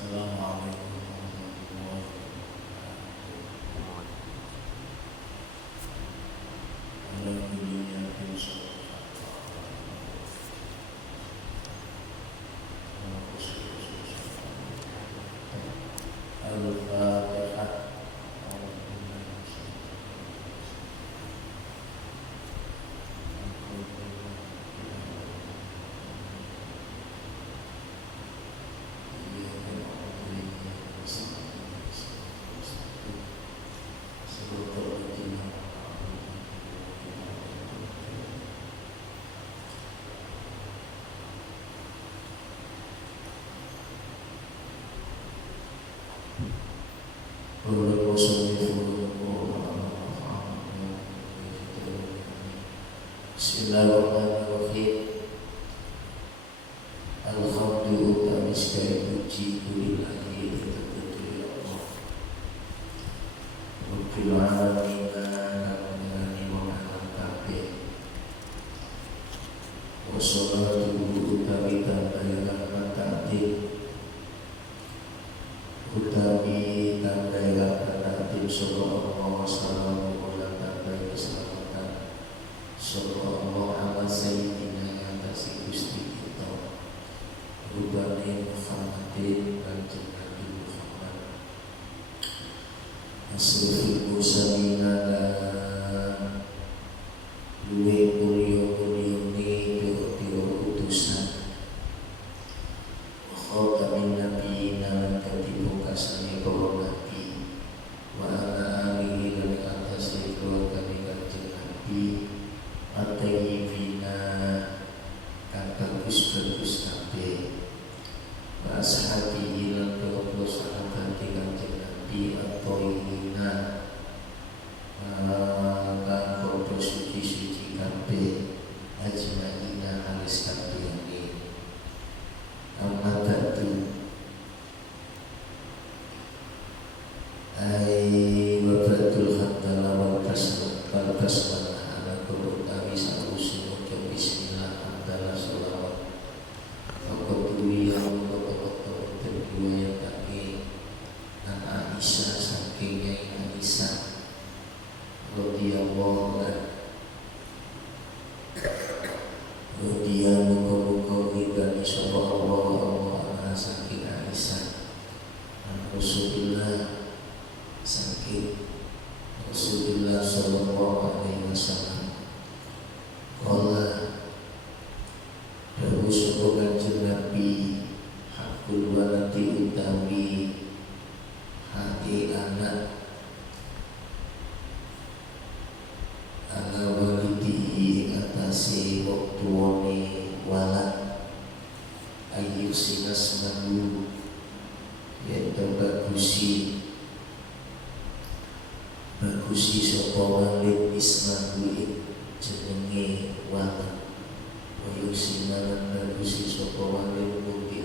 Assalamualaikum warahmatullahi wabarakatuh. Ala kulliya bin Al-Fatihah. Bismillahirrahmanirrahim. Alhamdulillah segala puji lillahi terpuji Allah. Rabbil alamin alamin wa alamin. Wassalatu utawi tambahan mataati. Utawi tambahan mataati sallallahu wasallam wa tambahan keselamatan. Sallallahu ala sayyidina yang kasih Gusti kita Rubani Muhammadin Kanjeng Nabi Muhammad Asrafil Mursalina dan luwe mulya-mulyane pira-pira utusan wa khatamin nabiyina lan dadi pungkasane para nabi wa ala alihi lan atase keluargane Kanjeng Nabi At-Tayyibina kang bagus-bagus kabeh wa ashabihi lan para sahabat Kanjeng Nabi At-Tayyibina kang padha suci-suci kabeh ajmaina halis kabehane amma ba'du ai wa ba'dul hamdalah wal basmalah utawi sausi maca bismillah adalah sholawat fakatuwi yang berdua yang kaki dan Aisyah saking Aisyah radhiyallahu anha muka-muka ridani sapa Allah saking Aisyah Rasulullah saking Rasulullah sallallahu alaihi wasallam Qala Dawu sapa Kanjeng Nabi hakul waladi utawi hati anak ala walidi atase wong tuwane walad ayu sinas mangu yen bagusi sapa walid ismahu jenenge walad wayu sinan bagusi sapa walid bukti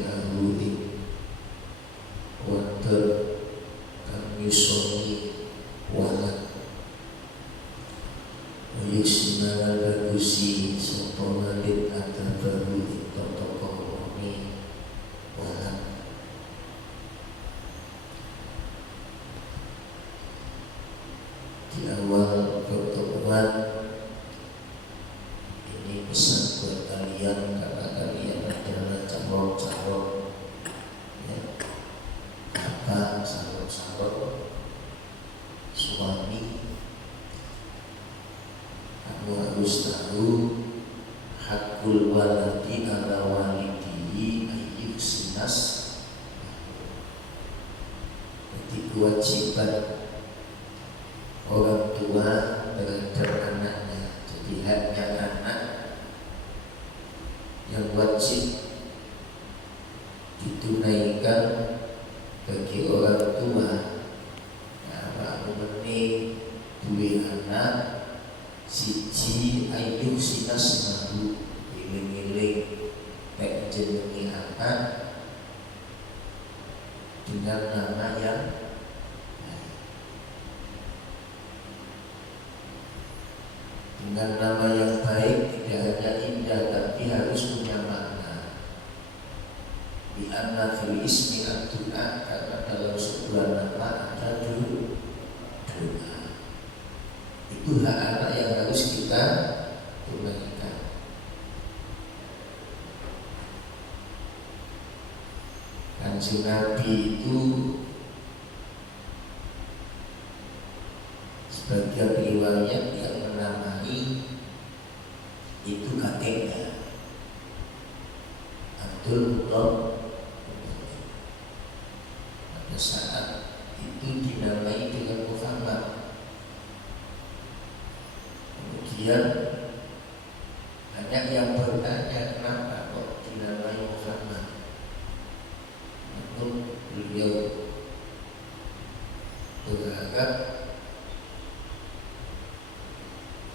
ahuin water kang nyusoni walad wayu sinan bagusi sapa walid atabaru toko wani walad. Di awal pertemuan ini pesan buat kalian karena kalian adalah calon-calon ya, kakak, calon-calon suami. Kamu harus tahu hakul waladi ala walidihi ayyuk sinas. Jadi kewajiban orang tua terhadap anaknya. Jadi haknya anak yang wajib ditunaikan bagi orang tua. Nah, Pak Umeni duwe anak siji ayu sinas mahu iling-iling pek jenengi anak dengan nama yang Dengan nama yang baik tidak hanya indah tapi harus punya makna. Di anna fil ismi ad-du'a, karena dalam sebuah nama ada doa. Itu hak anak yang harus kita tunaikan. Kanjeng Nabi itu sebagian riwayat yang menamai itu kakeknya Abdul Muttalib. Pada saat itu dinamai dengan Muhammad. Kemudian banyak yang bertanya kenapa kok dinamai Muhammad. Namun beliau berharap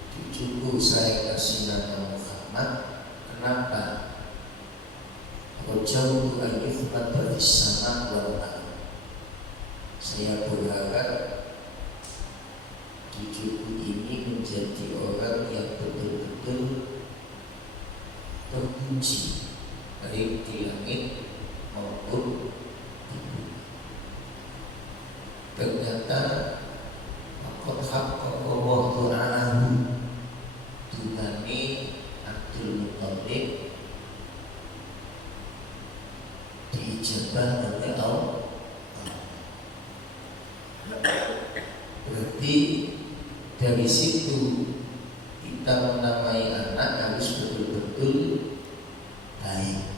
cucuku saya kasih nama Muhammad. Kenapa? Rojautu ayyuhmat bafis sama wal ard. Saya berharap cucuku ini menjadi orang yang betul-betul terpuji baik di langit maupun di bumi. Ternyata qad haqqaqa Allah ta'ala Tuhani Abdul Muttalib diijabah oleh Allah. Berarti dari situ kita menamai anak harus betul-betul baik.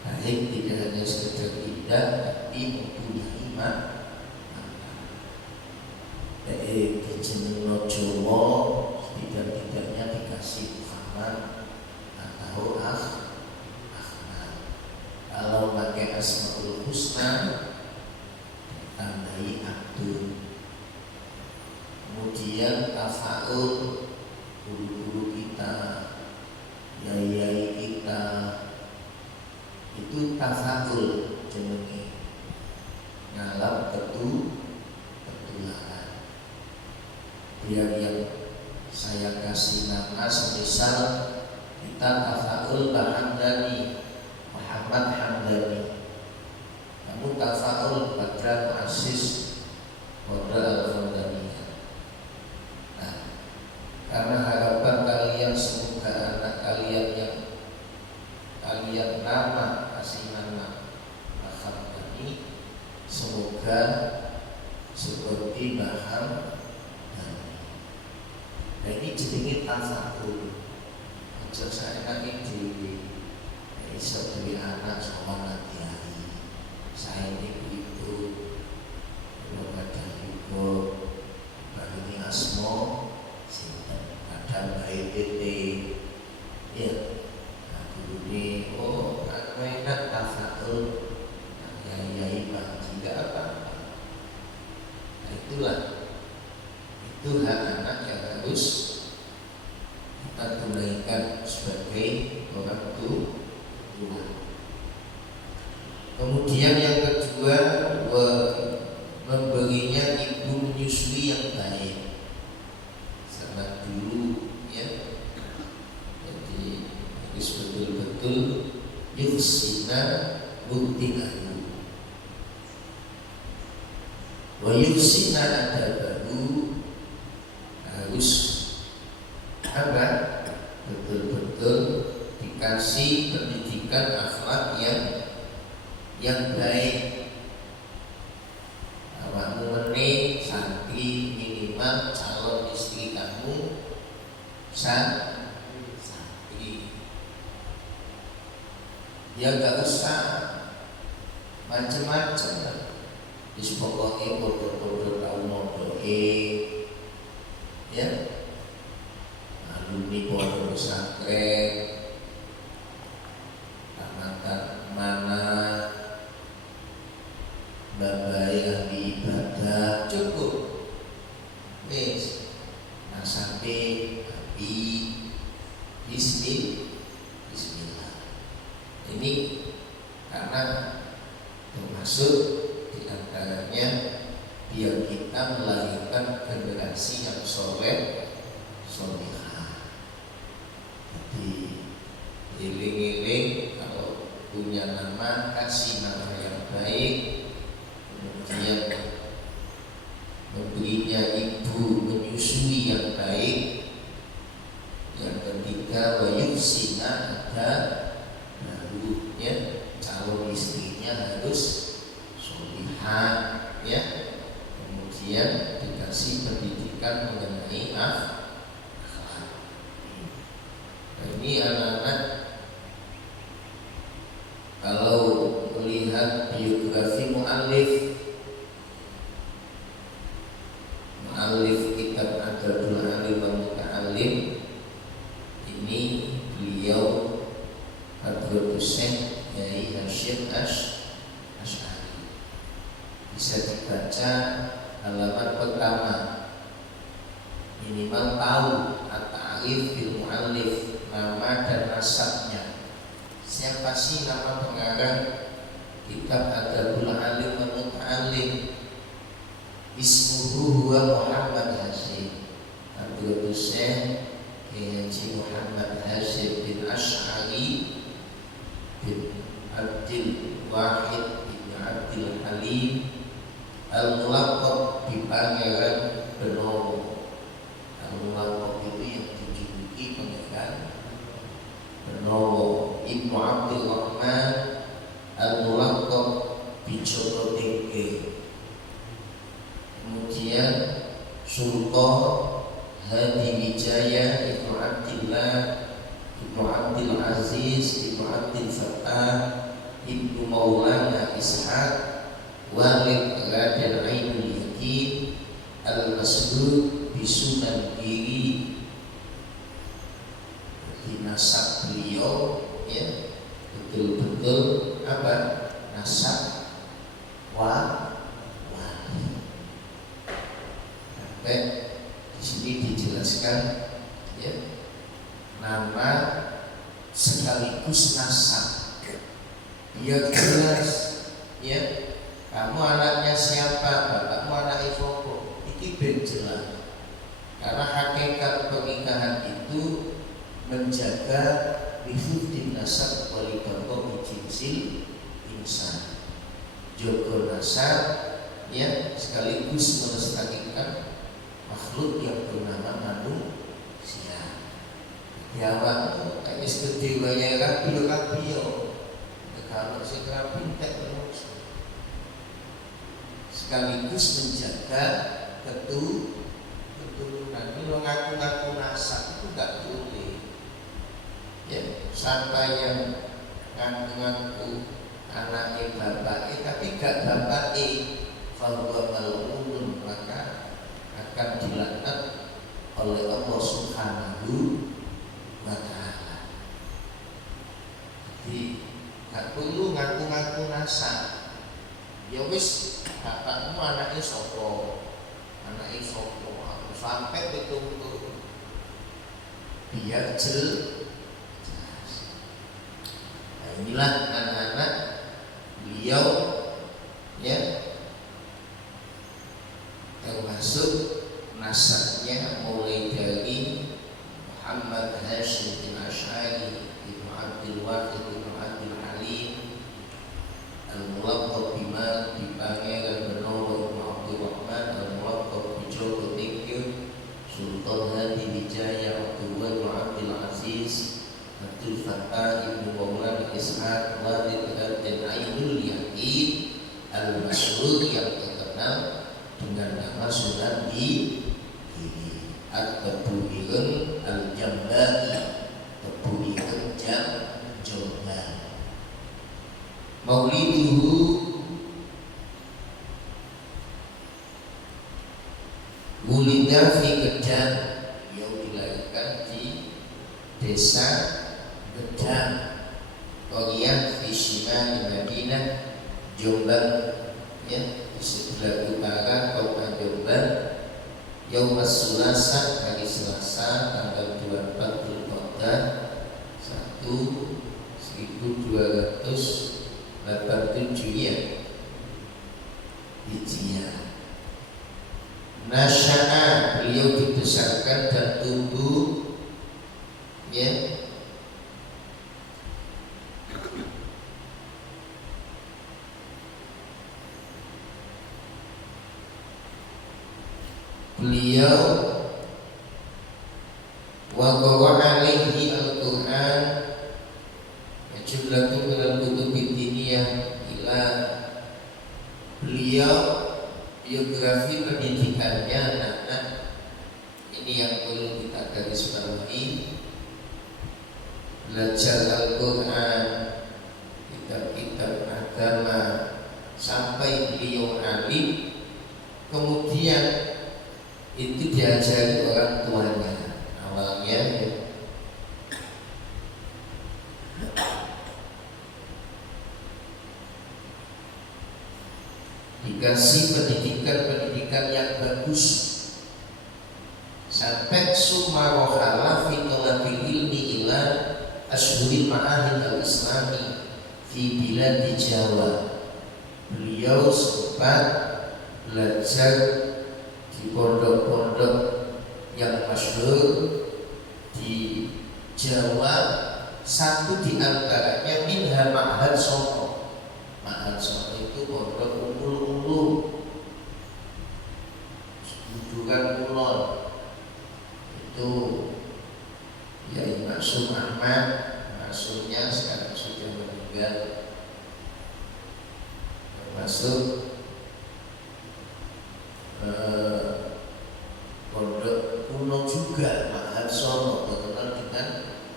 Baik tidak hanya sekedar indah tapi mempunyai makna. Dijenengno Jawa tidak-tidaknya dikasih Muhammad atau Ahmad. Kalau pakai Asmaul Husna tambahi Abdul. Kemudian tafaul, guru-guru kita, yai-yai kita, itu tafaul jenenge ngalap ketularan. Biar yang saya kasih nama semisal kita tafaul Pak Hamdani, Muhammad Hamdani, kamu tafaul Badran Muassis Modal Al-Hamdani. Nah, karena harapan kalian semoga anak kalian yang kalian nama kasih nama Pak Hamdani semoga seperti Baham. Nah, ini jenenge tafaul. Aja saya nanti di iso duwe anak sama nanti hari. Saya ini itu kalau ada juga bagi asmo sinten kadang bae tete. Ya. Nah, guru ini enak tafaul. Yai Pak jika apa-apa. Nah, itulah itu hak anak yang harus kita tunaikan sebagai orang tua. Kemudian yang kedua, memberinya ibu menyusui yang baik. Sama dulu ya. Jadi harus betul-betul yusina buktikan. Wa yusina adabahu, harus apa? Betul-betul dikasih pendidikan akhlak yang baik. Awakmu meneh santri minimal calon istri kamu santri. Ya gak usah macam-macam. Wis pokoke padha-padha tau mondoke. Ya. Alumni pondok pesantren, tamatan mana, babai ahli ibadah, cukup. Wis, nasabe, api, bismillah. Ini karena termasuk diantaranya biar kita melahirkan generasi yang soleh. mengenai akhlak. Ini anak-anak kalau melihat biografi mu'allif kitab Adabul Alim wa Muta'allim, ini beliau Hadratus Syekh Yai Hasyim Asy'ari. Bisa dibaca halaman pertama, minimal tahu at-ta'rif bil mu'allif, nama dan nasabnya. Siapa sih nama pengarang kitab Adabul Alim wa Muta'allim? Ismuhu huwa Muhammad Hasyim Hadratus Syekh Haji Muhammad Hasyim bin Asy'ari bin Abdul Wahid bin Abdul Halim Al-Mulaqab bi Pangeran Benowo. Al-Mulaqab itu yang dijuluki Pangeran Benowo. Ibnu Abdul Rahman Al-Mulaqab bi Joko Tinggi. Kemudian Sultan Hadi Wijaya Ibnu Abdillah Ibnu Abdul Aziz Ibnu Abdul Fattah Ibnu Maulana Ishaq Walid Raden Ainul Yakin Al-Masdud Bisunan Giri. Di nasab beliau ya betul-betul apa? Nasab wali. Di sini dijelaskan ya, nama sekaligus nasab. Dia jelas ya, kamu anaknya siapa, bapakmu anak isopo, itu ben jelas. Karena hakikat pernikahan itu menjaga bihudin nasab walibaqo bijinsil insan. Jogo nasab ya, sekaligus melestarikan makhluk yang bernama manusia. Ya awakmu kayak gede wae rapi yo. Kalau sing rapi tak manusia. Sekaligus menjaga keturunan. Kalau ngaku-ngaku nasab itu enggak boleh. Ya, sampai yang ngaku-ngaku anaknya bapaknya tapi enggak bapaknya, fahuwa mal'unun, maka akan dilaknat oleh Allah Subhanahu wa ta'ala. Jadi gak perlu ngaku-ngaku nasab. Ya wis, bapakmu anaknya sopo, sampai betul-betul biar jelas. Nah, inilah anak-anak beliau ya, termasuk nasabnya mulai dari Muhammad Hasyim bin Asy'ari Ibnu Abdul Wahid Ibnu Abdul Halim Al-Mulaqab bima bi Pangeran Benowo Ibnu Abdul Rahman Al-Mulaqab bi Joko Tinggi Sultan Hadi Wijaya Abdul Abdul Aziz Abdul Fattah Ibnu Maulana Ishaq Walid Raden Ainul Yakin Al-Mas'ud yang terkenal dengan nama Sunan Giri At-Tabu'irun Al-Jambari Tabu'irun Jambari. Mauliduhu Wulida fi Gedang. Beliau dilahirkan di desa Gedang, Qaryah fi Shimal Madinah, Jombang ya, di sebelah utara kota Jombang. Yaumas Sulasa, hari Selasa tanggal 24 Dzulqa'dah 1287 ya Hijriah. Nasya'a, beliau dibesarkan dan tumbuh ya beliau wa qara'a alaihi al-Qur'an jumlatun minal kutubi diniyah ila. Beliau biografi pendidikannya anak-anak ini Ini yang perlu kita garis bawahi. Belajar Al-Quran, kitab-kitab agama sampai beliau alim, kemudian itu diajari orang tuanya. Awalnya dikasih pendidikan yang bagus sampai sumarohala fi talabil ilmi ila ashhuril ma'ahid al-islami fi bilad Jawa. Beliau sempat belajar di pondok-pondok yang masyhur di Jawa. Satu di antaranya minha Ma'had Songo. Ma'had Songo itu pondok ulu-ulu Buduran Kulon. Itu Yai Maksum Ahmad, maksudnya sekarang sudah meninggal, termasuk pondok kuno juga Ma'had Songo, terkenal dengan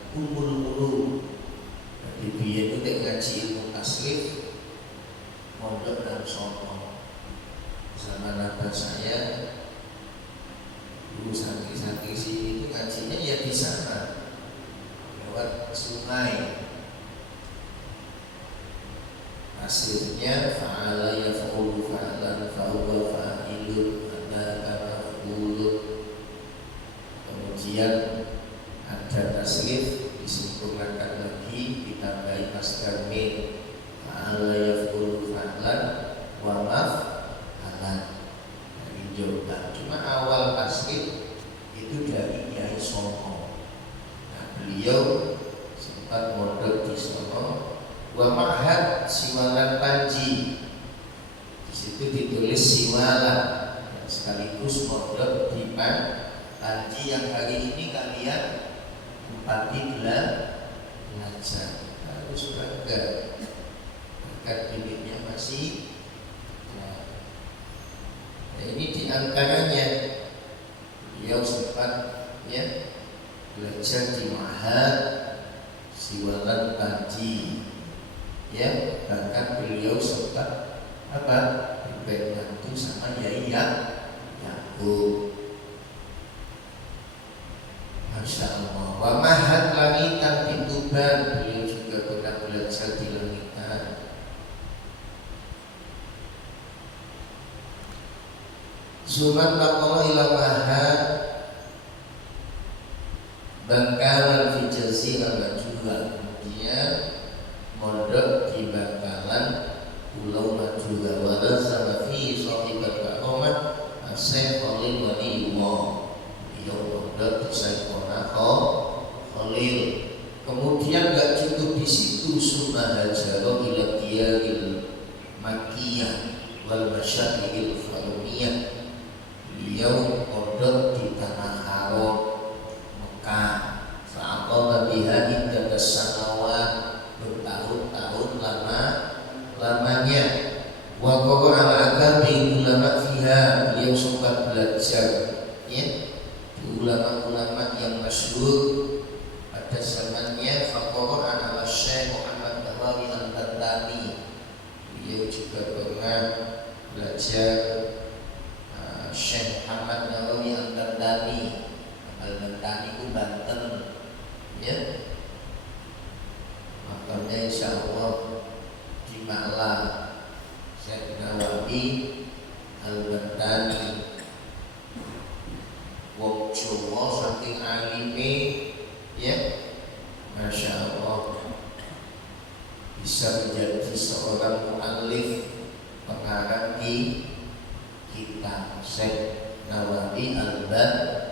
Umbul-ulu. Jadi biar itu ngaji ilmu tasrif pondok dan Songo. Zaman abah saya dulu santri-santri sini itu ngajinya ya di sana lewat sungai. Hasilnya fa'ala yaf'ulu fa'lan fa'huwa fa'ilun ada maf'ulun. Kemudian ada tasrif disempurnakan lagi, ditambahi masdar min fa'ala yaf'ulu fa'lan wa maf'alan dari Jordan. Cuma awal tasrif itu dari Yai Songo. Nah, beliau sempat mondok di Songo. Wa Ma'had Siwalan Panji, di situ ditulis Siwalan, sekaligus mondok di Panji yang hari ini kalian tempati belajar. Harus bangga, berkat bibitnya masih. Nah, ini diantaranya beliau sempat ya belajar di Ma'had Siwalan Panji. Ya, bahkan beliau sempat dibantu sama Yai Yakub. Masya Allah. Wa Ma'had Langitan di Tuban, beliau juga pernah belajar di Langitan. Suman taqala ila Ma'had Bangkalan fi Jazirah Najwa. Kemudian mondok di Bangkalan Pulau Madura. Wala sama fi sahibat Rahmat Syekh Khalil Waliyullah. Beliau mondok di Syekhona Khalil. Kemudian gak cukup di situ, summa hajaro ila diyaril Makkiyah wal masyairil Farumiyah. Beliau mondok di tanah haram Mekah. Fa'aqama biha inda sanawat, bertahun-tahun lamanya. Wa qara al-akabir ulama fiha, beliau sempat belajar ya di ulama-ulama yang masyhur pada zamannya. Faqara ala Syekh Muhammad Nawawi Al-Bantani, beliau juga pernah belajar Syekh Muhammad Nawawi Al-Bantani. Al-Bantani itu Banten ya. Makanya insya Allah di Malang Syekh Nawawi Al-Bantani, wong Jawa saking alime ya, Masya Allah, bisa menjadi seorang mu'allif, pengarang di kitab Syekh Nawawi Al-Bantani.